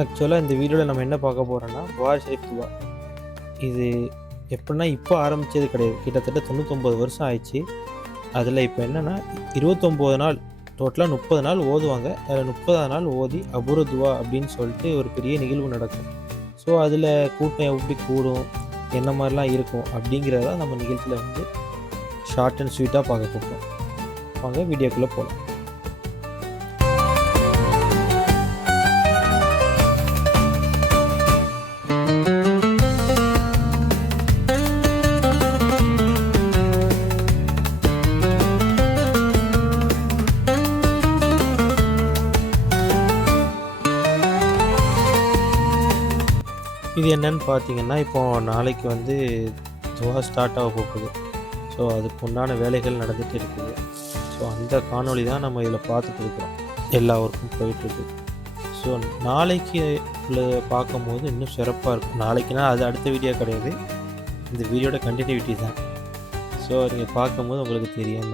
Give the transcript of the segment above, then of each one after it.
ஆக்சுவலாக இந்த வீடியோவில் நம்ம என்ன பார்க்க போகிறோன்னா புகாரி ஷெரீஃப் துவா இது எப்படின்னா இப்போ ஆரம்பித்தது கிடையாது. கிட்டத்தட்ட தொண்ணூத்தொம்பது வருஷம் ஆயிடுச்சு. அதில் இப்போ என்னென்னா இருபத்தொம்போது நாள் டோட்டலாக முப்பது நாள் ஓதுவாங்க. அதில் முப்பதாம் நாள் ஓதி அபூர்வ துவா அப்படின்னு சொல்லிட்டு ஒரு பெரிய நிகழ்வு நடக்கும். ஸோ அதில் கூட்டம் எப்படி கூடும் என்ன மாதிரிலாம் இருக்கும் அப்படிங்கிறத நம்ம நிகழ்ச்சியில் வந்து ஷார்ட் அண்ட் ஸ்வீட்டாக பார்க்க போகிறோம் வாங்க வீடியோக்குள்ளே போகலாம் என்னன்னு பார்த்தீங்கன்னா இப்போ நாளைக்கு வந்து துவா ஸ்டார்ட் ஆக போகுது. ஸோ அதுக்கு உண்டான வேலைகள் நடந்துட்டு இருக்குது. ஸோ அந்த காணொளி தான் நம்ம இதில் பார்த்துட்டு இருக்கிறோம். எல்லா ஒர்க்கும் போயிட்டுருக்கு ஸோ நாளைக்கு உள்ள பார்க்கும்போது இன்னும் சிறப்பாக இருக்கும். நாளைக்குனா அது அடுத்த வீடியோ கிடையாது. இந்த வீடியோட கண்டினியூட்டி தான். ஸோ நீங்கள் பார்க்கும்போது உங்களுக்கு தெரியும்.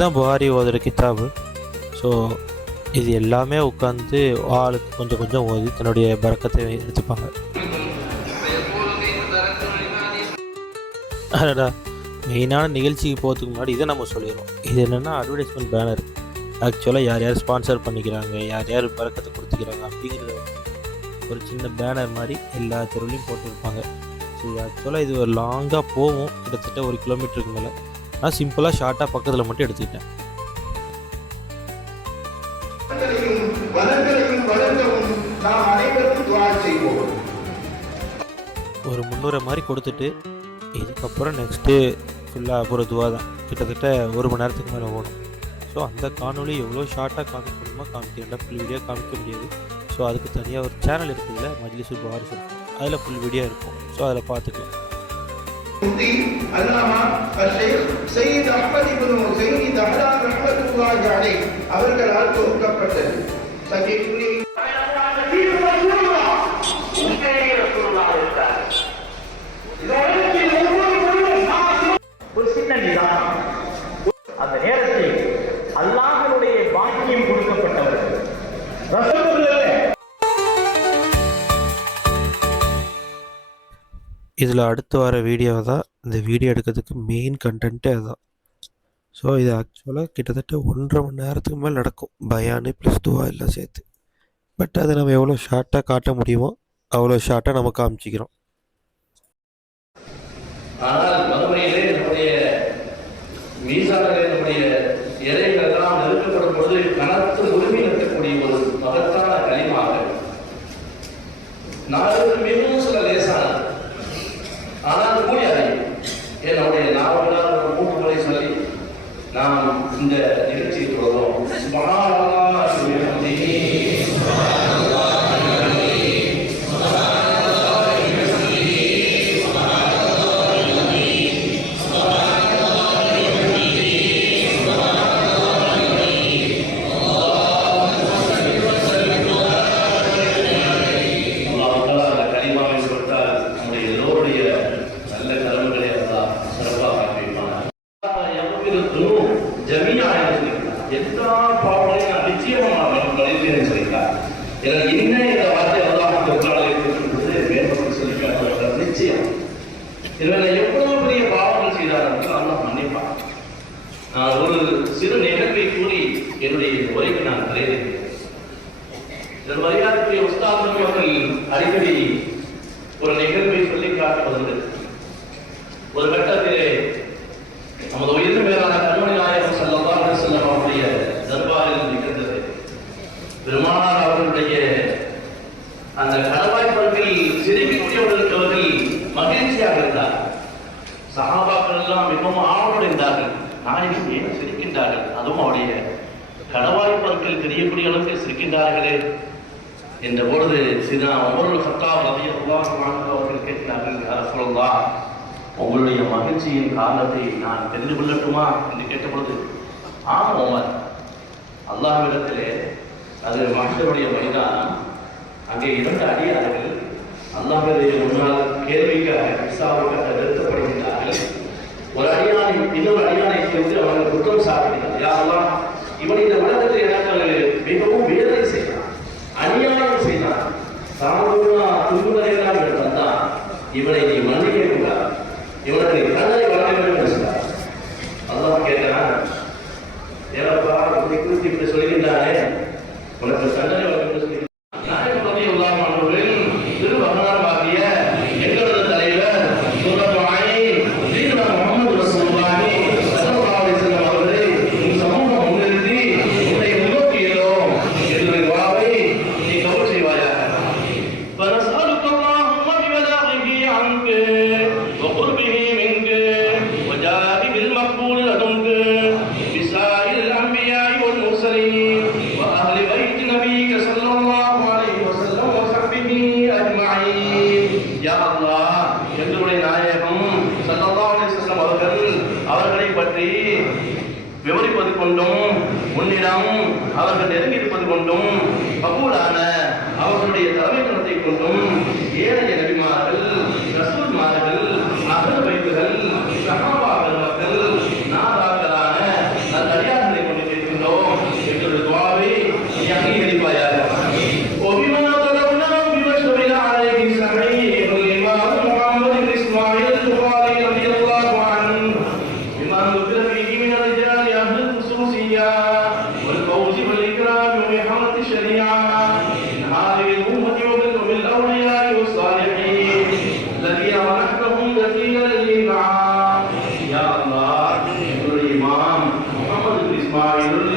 தான் இதுதான் புகாரி ஓதுற கித்தாபு. ஸோ இது எல்லாமே உட்காந்து ஆளுக்கு கொஞ்சம் கொஞ்சம் ஓதி தன்னுடைய பறக்கத்தை எடுத்துப்பாங்க. அடடா மெயினான நிகழ்ச்சிக்கு போகிறதுக்கு முன்னாடி இதை நம்ம சொல்லிடுறோம். இது என்னென்னா அட்வர்டைஸ்மெண்ட் பேனர் ஆக்சுவலாக யார் யார் ஸ்பான்சர் பண்ணிக்கிறாங்க யார் யார் பறக்கத்தை கொடுத்துக்கிறாங்க அப்படிங்கிறத ஒரு சின்ன பேனர் மாதிரி எல்லா தெருவிலையும் போட்டிருப்பாங்க. ஸோ ஆக்சுவலாக இது ஒரு லாங்காக போகும். கிட்டத்தட்ட ஒரு கிலோமீட்டருக்கு மேலே. நான் சிம்பிளாக ஷார்ட்டாக பக்கத்தில் மட்டும் எடுத்துக்கிட்டேன். ஒரு முந்நூறு மாதிரி கொடுத்துட்டு இதுக்கப்புறம் நெக்ஸ்ட்டு ஃபுல்லாக அப்புறம் துவா தான். கிட்டத்தட்ட ஒரு மணி நேரத்துக்கு மேலே ஓடும். ஸோ அந்த காணொலி எவ்வளோ ஷார்ட்டாக காமிக்க முடியுமோ காமிக்கிறேன் ஃபுல் வீடியோ காமிக்க முடியாது. ஸோ அதுக்கு தனியாக ஒரு சேனல் இருக்குதுல்ல மஜ்லிசு பாரிசு அதில் ஃபுல் வீடியோ இருக்கும். ஸோ அதில் பார்த்துக்கலாம். அல்லாமா சையீத் அஹ்மத் இப்னு சையீத் தஹரான் ரஹ்மத்துல்லாஹி அலைஹ். அவர்களால் தொகுக்கப்பட்டது. அந்த நேரத்தில் இதில் அடுத்து வர வீடியோ தான் இந்த வீடியோ எடுக்கிறதுக்கு மெயின் கண்டென்ட்டே அதுதான் ஸோ இது ஆக்சுவலாக கிட்டத்தட்ட ஒன்றரை மணி நேரத்துக்கு மேலே நடக்கும். பயானு ப்ளஸ் துவா எல்லாம் சேர்த்து. பட் அதை நம்ம எவ்வளோ ஷார்ட்டாக காட்ட முடியுமோ அவ்வளோ ஷார்ட்டாக நம்ம காமிச்சிக்கிறோம். ஆனால் மறுமையிலே நம்முடைய நம்முடைய நெருக்கப்படும் பொழுது கனத்து உரிமை நிற்கக்கூடிய ஒரு மகத்தான களிமாக நாளுக்கு அளவுக்கு என்ற பொழுது சிதா ஒவ்வொரு சத்தா ரதிய அவர்கள் கேட்கிறார்கள் யார் சொல்லலாம் உங்களுடைய மகிழ்ச்சியின் காரணத்தை நான் தெரிந்து கொள்ளட்டுமா? என்று கேட்டபொழுது ஆம் உமர் அல்லாஹ்விடத்திலே அது மக்களுடைய மைதானம். அங்கே இரண்டு அடியார்கள் அல்லாஹுடைய முன்னால் கேள்விக்காக விசாவுக்காக நிறுத்தப்படுகின்றார்கள் ஒரு அடியானை இன்னொரு அடியானை சேர்ந்து அவர்கள் குற்றம் சாப்பிடுகிறார் யாரெல்லாம் இவன் இந்த உலகத்தில் எனக்கு மிகவும் வேதனை செய்தான் அநியாயம் செய்தான் சாமூனா இவனை நீ மன்னிக்க கூடாது. இவனுக்கு நீ தண்டனை வழங்க வேண்டும் என்று இப்படி சொல்கின்றானே உனக்கு தண்டனை பற்றி விவரிப்பது கொண்டும் உன்னிடம் அவர்கள் நெருங்கி இருப்பது கொண்டும் கபூலான அவர்களுடைய தலைமைத்தனத்தை கொண்டும் ஏழைய நபிமார்கள் முகமது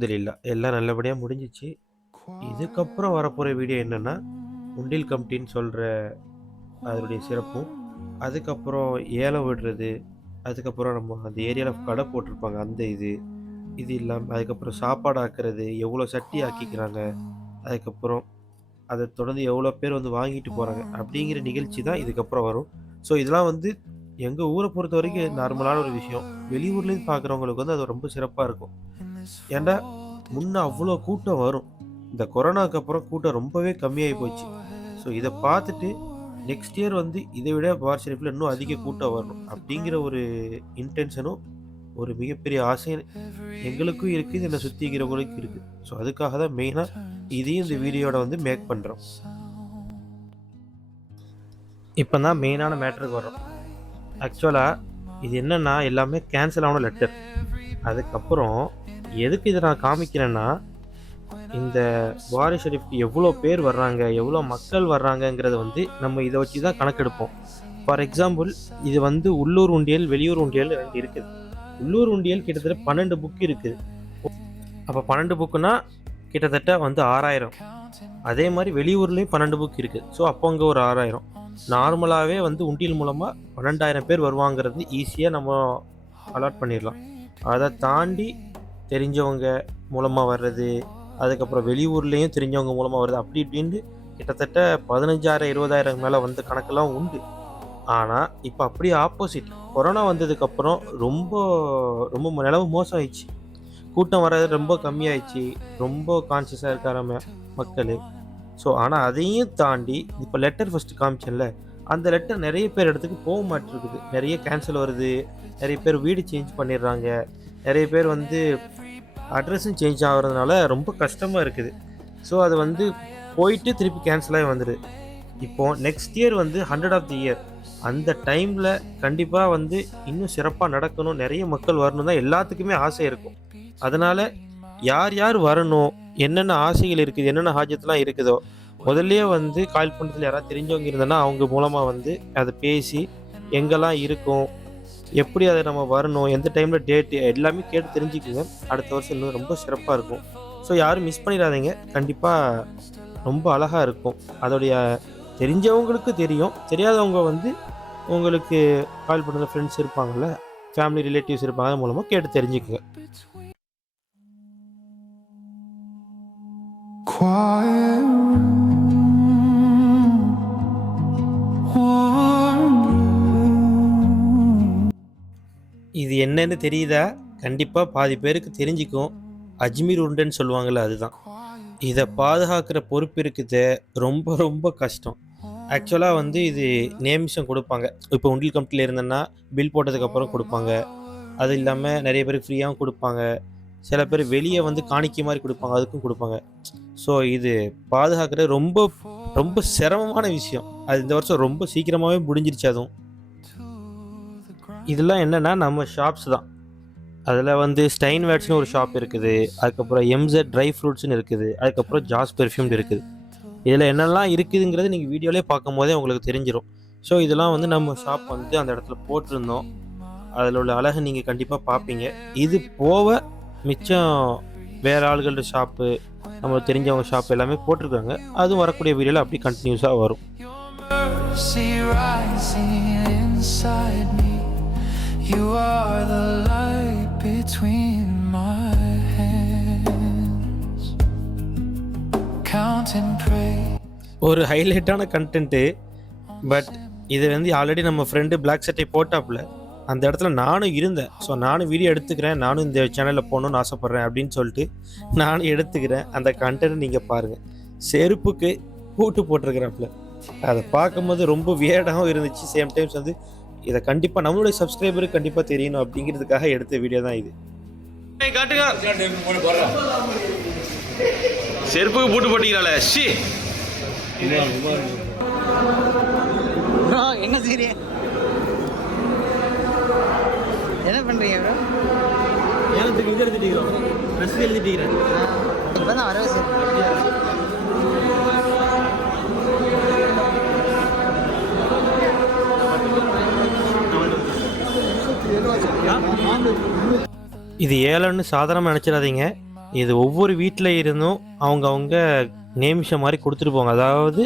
அல்ஹம்துலில்லா. எல்லாம் நல்லபடியாக முடிஞ்சிச்சு. இதுக்கப்புறம் வரப்போகிற வீடியோ என்னென்னா உண்டில் கமிட்டின்னு சொல்கிற அதனுடைய சிறப்பும் அதுக்கப்புறம் ஏலம் விடுறது அதுக்கப்புறம் நம்ம அந்த ஏரியாவில் கடை போட்டிருப்பாங்க அந்த இது இது இல்லாமல் அதுக்கப்புறம் சாப்பாடு ஆக்கிறது எவ்வளோ சட்டி ஆக்கிக்கிறாங்க அதுக்கப்புறம் அதை தொடர்ந்து எவ்வளோ பேர் வந்து வாங்கிட்டு போகிறாங்க அப்படிங்கிற நிகழ்ச்சி தான் இதுக்கப்புறம் வரும். ஸோ இதெல்லாம் வந்து எங்கள் ஊரை பொறுத்த வரைக்கும் நார்மலான ஒரு விஷயம். வெளியூர்லேருந்து பார்க்குறவங்களுக்கு வந்து அது ரொம்ப சிறப்பாக இருக்கும். ஏன்டா முன்ன அவ்வளோ கூட்டம் வரும். இந்த கொரோனாக்கு அப்புறம் கூட்டம் ரொம்பவே கம்மியாகி போச்சு. ஸோ இதை பார்த்துட்டு நெக்ஸ்ட் இயர் வந்து இதை விட பார் ஷெரீஃபில் இன்னும் அதிக கூட்டம் வரணும் அப்படிங்கிற ஒரு இன்டென்ஷனும் ஒரு மிகப்பெரிய ஆசை எங்களுக்கும் இருக்குது என்னை சுற்றி இருக்கிறவங்களுக்கும் இருக்குது ஸோ அதுக்காக தான் மெயினாக இதையும் இந்த வீடியோட வந்து மேக் பண்ணுறோம் இப்போ தான் மெயினான மேட்ருக்கு வரோம் ஆக்சுவலாக இது என்னென்னா எல்லாமே கேன்சல் ஆன லெட்டர் அதுக்கப்புறம் எதுக்கு இதை நான் காமிக்கிறேன்னா இந்த வாரி ஷெரீஃப்க்கு எவ்வளோ பேர் வர்றாங்க எவ்வளோ மக்கள் வர்றாங்கங்கிறத வந்து நம்ம இதை வச்சு தான் கணக்கெடுப்போம். ஃபார் எக்ஸாம்பிள் இது வந்து உள்ளூர் உண்டியல் வெளியூர் உண்டியல் ரெண்டு இருக்குது. உள்ளூர் உண்டியல் கிட்டத்தட்ட பன்னெண்டு புக் இருக்குது. அப்போ பன்னெண்டு புக்குனா கிட்டத்தட்ட வந்து ஆறாயிரம். அதே மாதிரி வெளியூர்லேயும் பன்னெண்டு புக் இருக்குது ஸோ அப்போ அங்கே ஒரு ஆறாயிரம். நார்மலாகவே வந்து உண்டியல் மூலமாக பன்னெண்டாயிரம் பேர் வருவாங்கிறது ஈஸியாக நம்ம அலாட் பண்ணிடலாம். அதை தாண்டி தெரிஞ்சவங்க மூலமாக வர்றது அதுக்கப்புறம் வெளியூர்லேயும் தெரிஞ்சவங்க மூலமாக வருது அப்படி இப்படின்னு கிட்டத்தட்ட பதினஞ்சாயிரம் இருபதாயிரம் மேலே வந்த கணக்கெல்லாம் உண்டு. ஆனால் இப்போ அப்படியே ஆப்போசிட் கொரோனா வந்ததுக்கப்புறம் ரொம்ப ரொம்ப நிலவு மோசம் ஆயிடுச்சு கூட்டம் வர்றது ரொம்ப கம்மியாயிடுச்சு. ரொம்ப கான்சியஸாக இருக்கார மக்கள். ஸோ ஆனால் அதையும் தாண்டி இப்போ லெட்டர் ஃபஸ்ட்டு காமிச்சேன்ல அந்த லெட்டர் நிறைய பேர் இடத்துக்கு போக மாட்டிருக்குது. நிறைய கேன்சல் வருது. நிறைய பேர் வீடு சேஞ்ச் பண்ணிடுறாங்க. நிறைய பேர் வந்து அட்ரஸும் சேஞ்ச் ஆகிறதுனால ரொம்ப கஷ்டமாக இருக்குது. ஸோ அது வந்து போயிட்டு திருப்பி கேன்சலாகி வந்துடு வந்துடுது இப்போது நெக்ஸ்ட் இயர் வந்து ஹண்ட்ரட் ஆஃப் தி இயர் அந்த டைமில் கண்டிப்பாக வந்து இன்னும் சிறப்பாக நடக்கணும். நிறைய மக்கள் வரணும் தான் எல்லாத்துக்குமே ஆசை இருக்கும். அதனால் யார் யார் வரணும் என்னென்ன ஆசைகள் இருக்குது என்னென்ன ஹாஜத்தெலாம் இருக்குதோ முதல்லையே வந்து கால் பண்ணுறதுல யாராவது தெரிஞ்சவங்க இருந்தேன்னா அவங்க மூலமாக வந்து அதை பேசி எங்கெல்லாம் இருக்கும் எப்படி அதை நம்ம வரணும் எந்த டைமில் டேட்டு எல்லாமே கேட்டு தெரிஞ்சுக்குங்க. அடுத்த வருஷம் இன்னும் ரொம்ப சிறப்பாக இருக்கும். ஸோ யாரும் மிஸ் பண்ணிடாதீங்க. கண்டிப்பாக ரொம்ப அழகாக இருக்கும். அதோடைய தெரிஞ்சவங்களுக்கு தெரியும். தெரியாதவங்க வந்து உங்களுக்கு கால் பண்ணுற ஃப்ரெண்ட்ஸ் இருப்பாங்கள்ல ஃபேமிலி ரிலேட்டிவ்ஸ் இருப்பாங்க அது மூலமாக கேட்டு தெரிஞ்சுக்குங்க. என்னன்னு தெரியுதா? கண்டிப்பாக பாதி பேருக்கு தெரிஞ்சுக்கும். அஜ்மீர் உருண்டைன்னு சொல்லுவாங்கள்ல அதுதான். இதை பாதுகாக்கிற பொறுப்பு இருக்குது. ரொம்ப ரொம்ப கஷ்டம். ஆக்சுவலாக வந்து இது நேமிஷம் கொடுப்பாங்க. இப்போ உண்டில் கமிட்டியில் இருந்தேன்னா பில் போட்டதுக்கப்புறம் கொடுப்பாங்க. அது இல்லாமல் நிறைய பேருக்கு ஃப்ரீயாகவும் கொடுப்பாங்க. சில பேர் வெளியே வந்து காணிக்கை மாதிரி கொடுப்பாங்க. அதுக்கும் கொடுப்பாங்க. ஸோ இது பாதுகாக்கிறது ரொம்ப ரொம்ப சிரமமான விஷயம். அது இந்த வருஷம் ரொம்ப சீக்கிரமாகவே முடிஞ்சிருச்சு அதுவும். இதெல்லாம் என்னென்னா நம்ம ஷாப்ஸ் தான். அதில் வந்து ஸ்டைன் வேட்ஸ்னு ஒரு ஷாப் இருக்குது. அதுக்கப்புறம் எம்செட் ட்ரை ஃப்ரூட்ஸ்னு இருக்குது. அதுக்கப்புறம் ஜாஸ் பெர்ஃப்யூம் இருக்குது. இதில் என்னெல்லாம் இருக்குதுங்கிறது நீங்கள் வீடியோலேயே பார்க்கும் போதே உங்களுக்கு தெரிஞ்சிடும் ஸோ இதெல்லாம் வந்து நம்ம ஷாப் வந்து அந்த இடத்துல போட்டிருந்தோம். அதில் உள்ள அழகை நீங்கள் கண்டிப்பாக பார்ப்பீங்க. இது போக மிச்சம் வேறு ஆளுகளோட ஷாப்பு நம்மளுக்கு தெரிஞ்சவங்க ஷாப் எல்லாமே போட்டிருக்காங்க. அதுவும் வரக்கூடிய வீடியோவில் அப்படி கண்டினியூஸாக வரும். You are the light between my hands. Count and pray. ஒரு ஹைலைட்டான கண்டென்ட்டு பட் இது வந்து ஆல்ரெடி நம்ம ஃப்ரெண்டு பிளாக் சட்டை போட்டாப்புல அந்த இடத்துல நானும் இருந்தேன். ஸோ நானும் வீடியோ எடுத்துக்கிறேன் நானும் இந்த சேனலில் போகணுன்னு ஆசைப்பட்றேன் அப்படின்னு சொல்லிட்டு நானும் எடுத்துக்கிறேன். அந்த கண்டென்ட் நீங்கள் பாருங்கள் செருப்புக்கு பூட்டு போட்டிருக்கிறாப்புல. அதை பார்க்கும்போது ரொம்ப வியர்டாகவும் இருந்துச்சு. சேம் டைம்ஸ் வந்து இதை கண்டிப்பாக நம்மளுடைய சப்ஸ்கிரைபருக்கு கண்டிப்பாக தெரியணும் அப்படிங்கிறதுக்காக எடுத்த வீடியோ தான் இது. காட்டுங்க. செருப்புக்கு பூட்டு போட்டிக்கிறாளே ஷி. என்ன சீரிய என்ன பண்ணுறீங்க ப்ரோ? ஏனத்துக்கு இது எழுதிட்டீங்களோ ட்ரெஸ் எழுதிட்டீங்கிறேன் இப்போ தான் வரவே சரி. இது ஏலம்னு சாதாரணமாக நினச்சிடாதீங்க. இது ஒவ்வொரு வீட்டில் இருந்தும் அவங்க அவங்க நேமிஷம் மாதிரி கொடுத்துட்டு போவாங்க அதாவது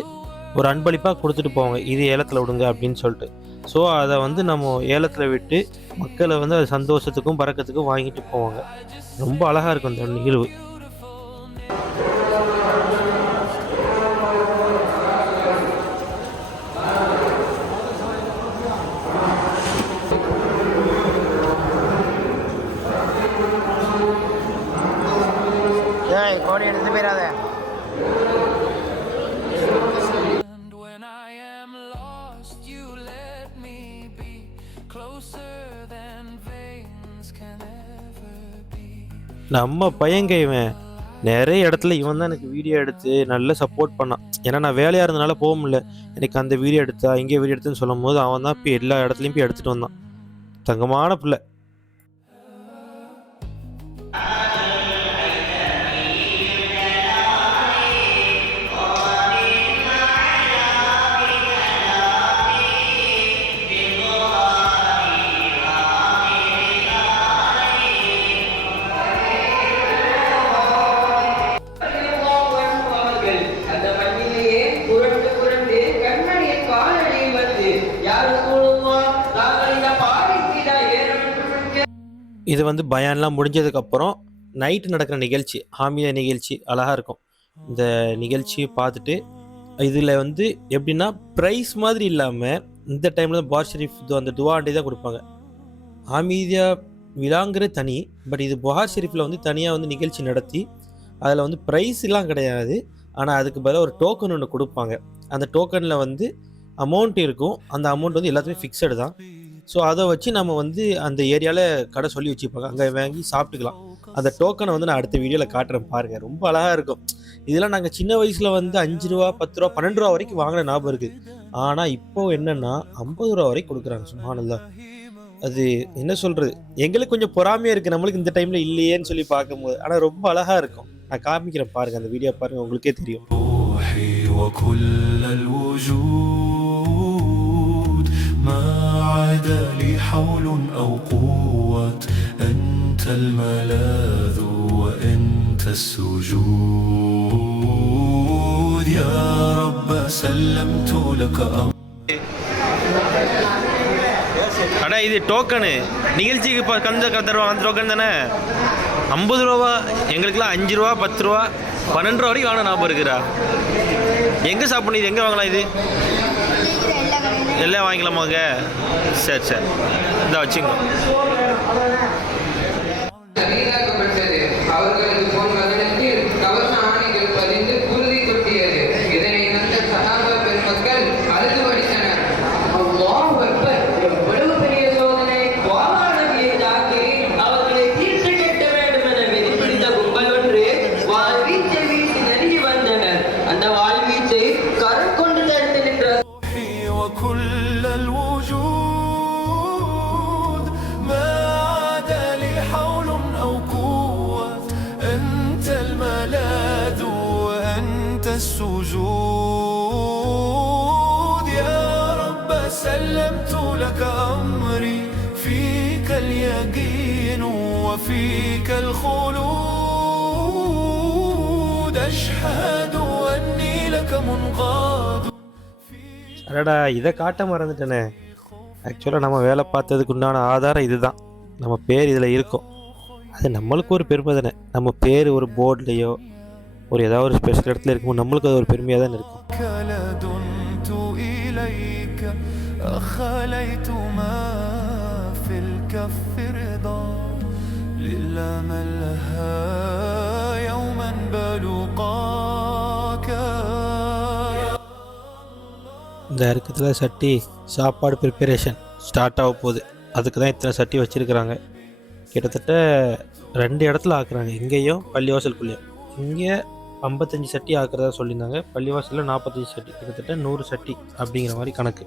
ஒரு அன்பளிப்பாக கொடுத்துட்டு போவாங்க இது ஏலத்தில் விடுங்க அப்படின்னு சொல்லிட்டு. ஸோ அதை வந்து நம்ம ஏலத்தில் விட்டு மக்களை வந்து அது சந்தோஷத்துக்கும் பறக்கத்துக்கும் வாங்கிட்டு போவாங்க. ரொம்ப அழகாக இருக்கும் இந்த நிகழ்வு. நம்ம பையங்க இவன் நிறைய இடத்துல இவன் தான் எனக்கு வீடியோ எடுத்து நல்லா சப்போர்ட் பண்ணான். ஏன்னா நான் வேலையாக இருந்தனால போக முடியல. எனக்கு அந்த வீடியோ எடுத்தா இங்கே வீடியோ எடுத்துன்னு சொல்லும் போது அவன் தான் போய் எல்லா இடத்துலையும் போய் எடுத்துகிட்டு வந்தான். தங்கமான பிள்ளை. வந்து பயான்லாம் முடிஞ்சதுக்கப்புறம் நைட்டு நடக்கிற நிகழ்ச்சி ஹாமிய நிகழ்ச்சி அழகாக இருக்கும். இந்த நிகழ்ச்சியை பார்த்துட்டு இதில் வந்து எப்படின்னா ப்ரைஸ் மாதிரி இல்லாமல் இந்த டைமில் தான் பார் ஷெரீஃப் அந்த துவாண்டி தான் கொடுப்பாங்க. ஹாமீதியா விழாங்கிற தனி பட் இது புகார் ஷெரீஃபில் வந்து தனியாக வந்து நிகழ்ச்சி நடத்தி அதில் வந்து ப்ரைஸ்லாம் கிடையாது. ஆனால் அதுக்கு பதிலாக ஒரு டோக்கன் ஒன்று கொடுப்பாங்க. அந்த டோக்கனில் வந்து அமௌண்ட் இருக்கும். அந்த அமௌண்ட் வந்து எல்லாத்துக்குமே ஃபிக்ஸடு தான். ஸோ அதை வச்சு நம்ம வந்து அந்த ஏரியாவில் கடை சொல்லி வச்சுப்பாங்க. அங்கே வாங்கி சாப்பிட்டுக்கலாம். அந்த டோக்கனை வந்து நான் அடுத்த வீடியோவில் காட்டுறேன் பாருங்கள் ரொம்ப அழகாக இருக்கும். இதெல்லாம் நாங்கள் சின்ன வயசில் வந்து அஞ்சு ரூபா பத்து ரூபா பன்னெண்டு ரூபா வரைக்கும் வாங்கின ஞாபகம் இருக்குது ஆனால் இப்போ என்னென்னா ஐம்பது ரூபா வரைக்கும் கொடுக்குறாங்க. சும்மானல்லா. அது என்ன சொல்கிறது எங்களுக்கு கொஞ்சம் பொறாமையாக இருக்குது நம்மளுக்கு இந்த டைமில் இல்லையேன்னு சொல்லி பார்க்கும்போது. ஆனால் ரொம்ப அழகாக இருக்கும். நான் காமிக்கிறேன் பாருங்கள் அந்த வீடியோ பாருங்கள் உங்களுக்கே தெரியும். ما عدا لي حول أو قوة أنت الملاذ وأنت السجود يا رب سلمت لك أمري அண்ணா இது டோக்கனு நிகழ்ச்சிக்கு இப்போ கந்த தருவாங்க அந்த டோக்கன் தானே ஐம்பது ரூபா எங்களுக்குலாம் அஞ்சு ரூபா பத்து ரூபா பன்னெண்டு ரூபா வரைக்கும் வாங்கின ஞாபகம் இருக்குடா எங்கே சாப்பிடணும் இது எங்கே வாங்கலாம் இது எல்லாம் வாங்கிக்கலாமாங்க சரி சரி. இதை வச்சுங்க السجود يا رب سلمت لك أمري فيك اليقين وفيك الخلود أشهد أني لك منقاد அடடா இதை காட்ட மறந்துட்டேனே ஆக்சுவலாக நம்ம வேலை பார்த்ததுக்கு உண்டான ஆதாரம் இதுதான் நம்ம பேர் இதில் இருக்கும் அது நம்மளுக்கு ஒரு பெருமை தானே நம்ம பேர் ஒரு போர்ட்லேயோ ஒரு ஏதாவது ஒரு ஸ்பெஷல் இடத்துல இருக்கும்போது நம்மளுக்கு அது ஒரு பெருமையாக தானே இருக்கும் لدنت إليك أخليت ما في الكف رضا لله من لها يوما بلقاك இந்த இறக்கத்தில் சட்டி சாப்பாடு ப்ரிப்பரேஷன் ஸ்டார்ட் ஆக போகுது அதுக்கு தான் இத்தனை சட்டி வச்சுருக்குறாங்க கிட்டத்தட்ட ரெண்டு இடத்துல ஆக்குறாங்க இங்கேயும் பள்ளிவாசலுக்குள்ளேயும் இங்கே ஐம்பத்தஞ்சு சட்டி ஆக்குறதா சொல்லியிருந்தாங்க. பள்ளிவாசலில் நாற்பத்தஞ்சு சட்டி கிட்டத்தட்ட நூறு சட்டி அப்படிங்கிற மாதிரி கணக்கு.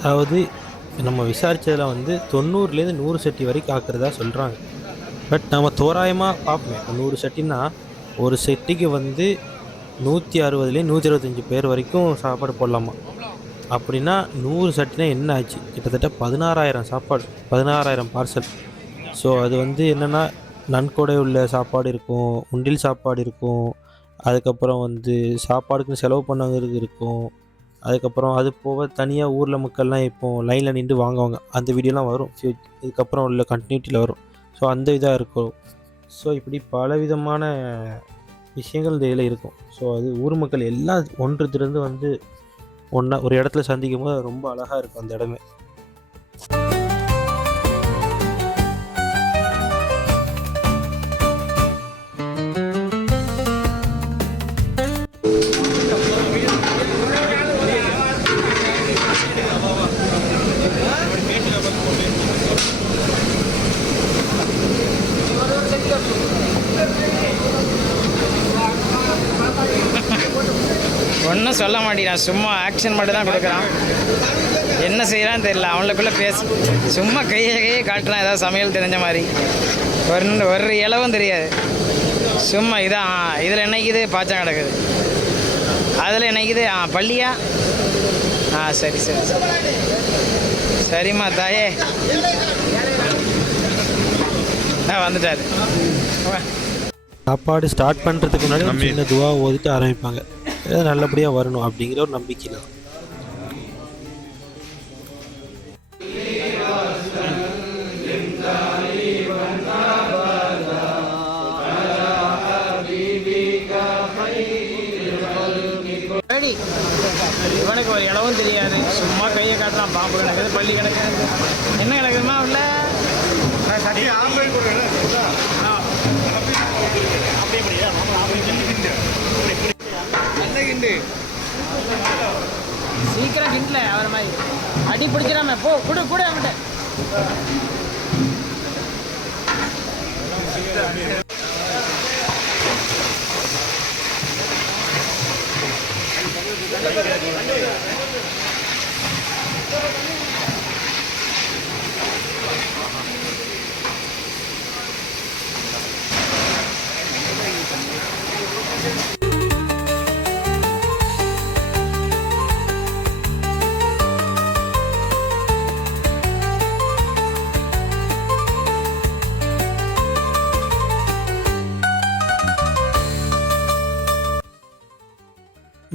அதாவது நம்ம விசாரித்ததில் வந்து தொண்ணூறுலேருந்து நூறு சட்டி வரைக்கும் ஆக்குறதா சொல்கிறாங்க பட் நம்ம தோராயமாக பார்ப்போம். இப்போ நூறு சட்டின்னா ஒரு செட்டிக்கு வந்து நூற்றி அறுபதுலேயும் நூற்றி இருபத்தஞ்சி பேர் வரைக்கும் சாப்பாடு போடலாமா? அப்படின்னா நூறு சட்டினா என்ன ஆச்சு? கிட்டத்தட்ட பதினாறாயிரம் சாப்பாடு பதினாறாயிரம் பார்சல் ஸோ அது வந்து என்னென்னா நன்கொடை உள்ள சாப்பாடு இருக்கும் உண்டில் சாப்பாடு இருக்கும் அதுக்கப்புறம் வந்து சாப்பாடுக்குன்னு செலவு பண்ணவங்களுக்கு இருக்கும். அதுக்கப்புறம் அது போக தனியாக ஊரில் மக்கள்லாம் இப்போ லைனில் நின்று வாங்குவாங்க. அந்த வீடியோலாம் வரும். ஃபியூ இதுக்கப்புறம் உள்ள கண்டினியூட்டியில் வரும். ஸோ அந்த இதாக இருக்கும். ஸோ இப்படி பலவிதமான விஷயங்கள் இந்த இதில் இருக்கும். ஸோ அது ஊர் மக்கள் எல்லாம் ஒன்று திறந்து வந்து ஒன்றா ஒரு இடத்துல சந்திக்கும் போது ரொம்ப அழகாக இருக்கும் அந்த இடமே. ஒன்றும் சொல்ல மாட்டேங்கிறான். சும்மா ஆக்ஷன் மட்டும் தான் கொடுக்குறான். என்ன செய்யறான்னு தெரியல. அவனுக்குள்ளே பேச. சும்மா கையை கையை காட்டுறான். ஏதாவது சமையல் தெரிஞ்ச மாதிரி. ஒரு ஒரு இலவும் தெரியாது. சும்மா இதான் இதில் என்னைக்குது பாச்சம் கிடக்குது. அதில் என்னைக்குது ஆ பள்ளியா ஆ சரி சரி சரி. சரிம்மா தாயே. ஆ வந்துட்டாரு. சாப்பாடு ஸ்டார்ட் பண்ணுறதுக்கு முன்னாடி ஒரு சின்ன துவா ஓதிட்டு ஆரம்பிப்பாங்க. ஏதோ நல்லபடியாக வரணும் அப்படிங்கிற ஒரு நம்பிக்கை தான். இவனுக்கு ஒரு இடவும் தெரியாது. சும்மா கையை காட்டுறான் பாம்பு கிடக்குது பள்ளி கிடக்குது என்ன கிடக்குதுமா உள்ள? சீக்கிரம் கிண்டல அவரை மாதிரி. அடி பிடிச்சிடாம போ குடு குடு அவன்கிட்ட.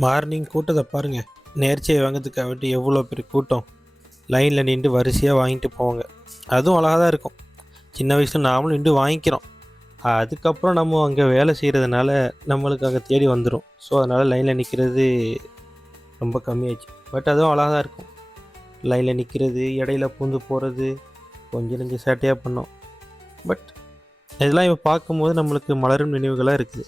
மார்னிங் கூட்டத்தை பாருங்கள் நேர்ச்சியை வாங்கிறதுக்காக வேண்டி எவ்வளோ பெரிய கூட்டம். லைனில் நின்று வரிசையாக வாங்கிட்டு போவாங்க. அதுவும் அழகாக தான் இருக்கும். சின்ன வயசில் நாமளும் நின்று வாங்கிக்கிறோம். அதுக்கப்புறம் நம்ம அங்கே வேலை செய்கிறதுனால நம்மளுக்கு அங்கே தேடி வந்துடும் ஸோ அதனால் லைனில் நிற்கிறது ரொம்ப கம்மியாச்சு. பட் அதுவும் அழகாக தான் இருக்கும். லைனில் நிற்கிறது இடையில பூந்து போகிறது கொஞ்சம் கொஞ்சம் சேட்டையாக பண்ணோம். பட் இதெல்லாம் இப்போ பார்க்கும்போது நம்மளுக்கு மலரும் நினைவுகளாக இருக்குது.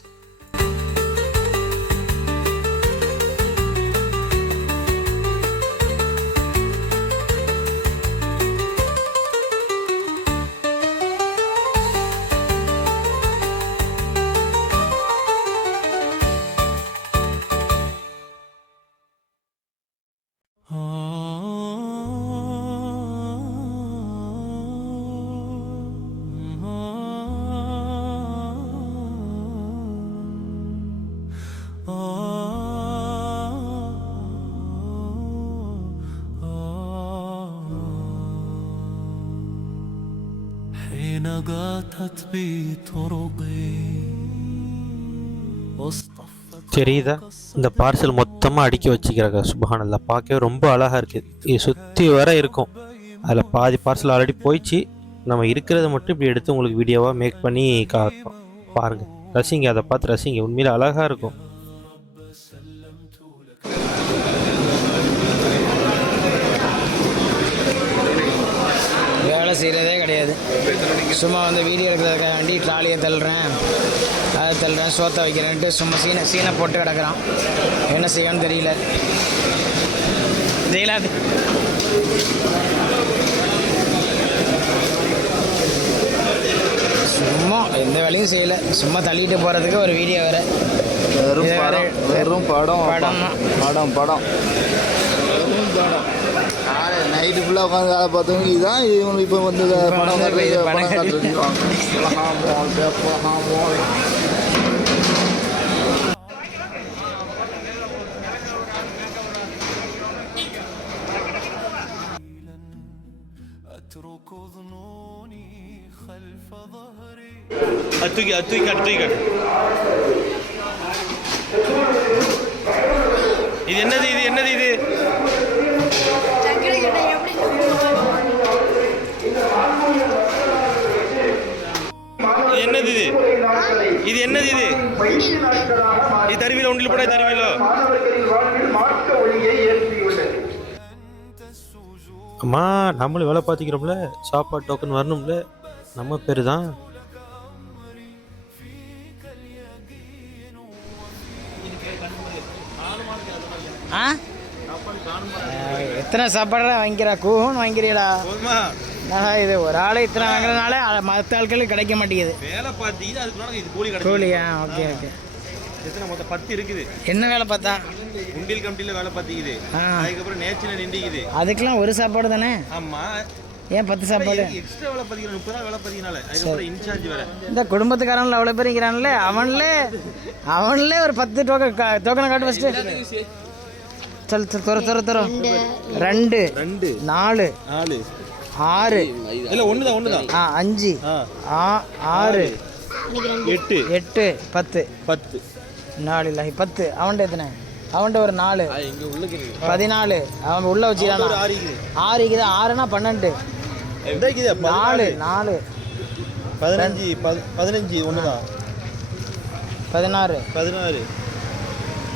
حين غاتت بي طرقي واصطفت தெரியுதா இந்த பார்சல் மொத்தமாக அடுக்கி வச்சுக்கிறாங்க சுபஹானல்லா பார்க்கவே ரொம்ப அழகாக இருக்குது இது சுற்றி வர இருக்கும் அதில் பாதி பார்சல் ஆல்ரெடி போயிடுச்சு நம்ம இருக்கிறத மட்டும் இப்படி எடுத்து உங்களுக்கு வீடியோவாக மேக் பண்ணி காட்டுறோம் பாருங்கள் ரசிங்க அதை பார்த்து ரசிங்க உண்மையில் அழகாக இருக்கும் செய்கிறதே கிடையாது. சும்மா வந்து வீடியோ எடுக்கிறதுக்காண்டி ட்ராலியை தள்ளுறேன் அதை தள்ளுறேன் சோத்தை வைக்கிறேன்ட்டு சும்மா சீனை சீனை போட்டு கிடக்குறான். என்ன செய்யணும்னு தெரியல. ஜெயிலாது சும்மா எந்த வேலையும் செய்யலை. சும்மா தள்ளிட்டு போகிறதுக்கு ஒரு வீடியோ வேறு. வெறும் படம் வெறும் படம் படம். படம் படம் வெறும் படம். நைட்டு ஃபுல்லாக உட்காந்து வேலை பார்த்தவங்க இதுதான் இது இவங்களுக்கு இப்போ வந்து பணம் கட்டுறது பணம் கட்டுறது தூக்கி அது தூக்கி காட்டு தூக்கி காட்டு இது என்னது இது என்னது இது என்னது இது? இது என்னது இது? இது தருவில ஒன்றில் போட தருவிலோ. மாணவர்களின் வாழ்வில் மார்க்க ஒளியை ஏற்றியுள்ளது அம்மா நம்மளும் வேலை பார்த்துக்கிறோம்ல. சாப்பாடு டோக்கன் வரணும்ல. நம்ம பேர் தான். ஆ? எத்தனை சாப்பாடு வாங்கிக்கிறா? கூஹுன்னு வாங்கிறீடா ஆஹா, இது? ஒரு ஆளை இத்தனை வாங்குறதுனால மற்ற ஆட்களுக்கு கிடைக்க மாட்டேங்குது. வேலை பார்த்தீங்கன்னா அதுக்கு இது கூலி கூலியா ஓகே ஓகே. எத்தனை மொத்தம் பத்து இருக்குது. என்ன வேலை பார்த்தா? உண்டியல் கமிட்டியில் வேலை பார்த்திக்குது. ஆ. அதுக்கப்புறம் நேச்சில் நின்றுக்குது. அதுக்கெல்லாம் ஒரு சாப்பாடு தானே? ஆமாம் ஏன் பத்து சாப்பாடு? எக்ஸ்ட்ரா வேலை பார்த்திக்கிறேன் முப்பது வேலை பார்த்திங்கனால அதுக்கப்புறம் இன்சார்ஜ் வேலை. இந்த குடும்பத்துக்காரன்ல அவ்வளோ பேர் இருக்கிறான்ல அவன்ல அவன்ல ஒரு பத்து டோக்கன் டோக்கனை காட்டு ஃபஸ்ட்டு சொல் சொல் துற துற துற ரெண்டு. ரெண்டு. நாலு. நாலு. ஆறு. இல்லை ஒன்று தான் ஒன்று தான் ஆ அஞ்சு. ஆ. ஆ ஆறு. எட்டு. எட்டு பத்து. பத்து. நாலு இல்லை பத்து. அவன்கிட்ட எத்தனை? அவன்கிட்ட ஒரு நாலு. பதினாலு. அவன் உள்ள வச்சுக்கிறான்? ஆறு இருக்குது ஆறு இருக்குது ஆறுனா பன்னெண்டு. நாலு நாலு. பதினஞ்சு பத- பதினஞ்சு ஒன்று தான் பதினாறு. பதினாறு.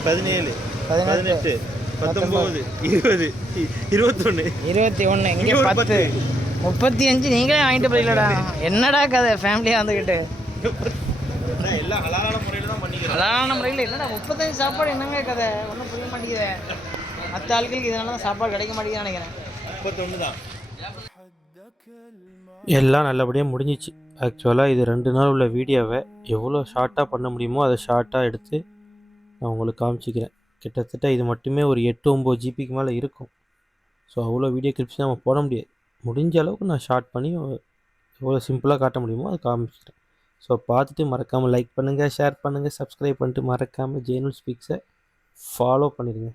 பதினேழு. பதினெட்டு. பத்தொம்போது இருபது இருபத்தொன்று இருபத்தி ஒன்று இங்கே பத்து. முப்பத்தி அஞ்சு நீங்களே வாங்கிட்டு போறீங்களடா என்னடா கதை ஃபேமிலியாக வந்துக்கிட்டு எல்லாம் ஹலாலான முறையில் தான் பண்ணிக்கிறேன் அழகான முறையில் என்னடா முப்பத்தஞ்சு சாப்பாடு என்னங்க கதை? ஒன்றும் புரிய மாட்டேங்குது. மற்ற ஆட்களுக்கு இதனால தான் சாப்பாடு கிடைக்க மாட்டேங்குதுன்னு நினைக்கிறேன். முப்பத்தொன்று தான். எல்லாம் நல்லபடியாக முடிஞ்சிச்சு. ஆக்சுவலாக இது ரெண்டு நாள் உள்ள வீடியோவை எவ்வளோ ஷார்ட்டாக பண்ண முடியுமோ அதை ஷார்ட்டாக எடுத்து நான் உங்களுக்கு காமிச்சிக்கிறேன். கிட்டத்தட்ட இது மட்டுமே ஒரு எட்டு ஒம்பது ஜிபிக்கு மேலே இருக்கும். ஸோ அவ்வளோ வீடியோ கிளிப்ஸ் நம்ம போட முடியாது முடிஞ்ச அளவுக்கு நான் ஷார்ட் பண்ணி எவ்வளோ சிம்பிளாக காட்ட முடியுமோ அதை காமிச்சிக்கிறேன். ஸோ பார்த்துட்டு மறக்காமல் லைக் பண்ணுங்கள் ஷேர் பண்ணுங்கள் சப்ஸ்கிரைப் பண்ணிட்டு மறக்காமல் ஜேனுல் ஸ்பீக்ஸை ஃபாலோ பண்ணிடுங்க.